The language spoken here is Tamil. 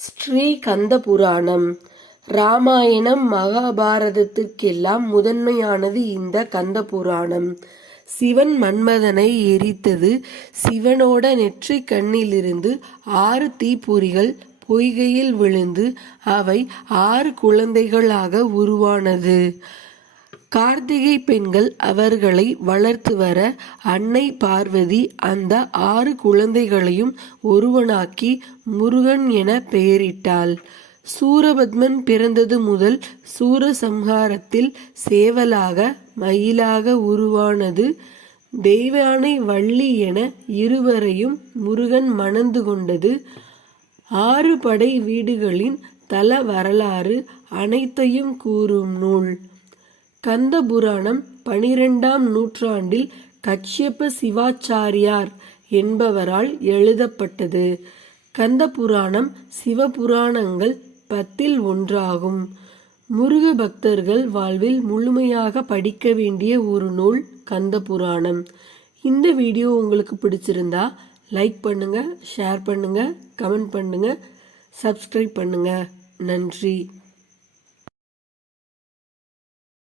ஸ்ரீ கந்த புராணம். ராமாயணம் மகாபாரதத்திற்கெல்லாம் முதன்மையானது இந்த கந்த புராணம். சிவன் மன்மதனை எரித்தது. சிவனோட நெற்றி கண்ணிலிருந்து 6 தீப்பொறிகள் பொய்கையில் விழுந்து அவை 6 குழந்தைகளாக உருவானது. கார்த்திகை பெண்கள் அவர்களை வளர்த்து வர அன்னை பார்வதி அந்த 6 குழந்தைகளையும் ஒருவனாக்கி முருகன் என பெயரிட்டாள். சூரபத்மன் பிறந்தது முதல் சூரசம்ஹாரத்தில் சேவலாக மயிலாக உருவானது. தெய்வானை வள்ளி என இருவரையும் முருகன் மணந்து கொண்டது. 6 படை வீடுகளின் தல வரலாறு அனைத்தையும் கூறும் நூல் கந்த புராணம். 12ஆம் நூற்றாண்டில் கச்யப்ப சிவாச்சாரியார் என்பவரால் எழுதப்பட்டது. கந்த புராணம் சிவபுராணங்கள் 10ல் ஒன்றாகும். முருக பக்தர்கள் வாழ்வில் முழுமையாக படிக்க வேண்டிய ஒரு நூல் கந்த புராணம். இந்த வீடியோ உங்களுக்கு பிடிச்சிருந்தா லைக் பண்ணுங்க, ஷேர் பண்ணுங்க, கமெண்ட் பண்ணுங்க, சப்ஸ்கிரைப் பண்ணுங்க. நன்றி.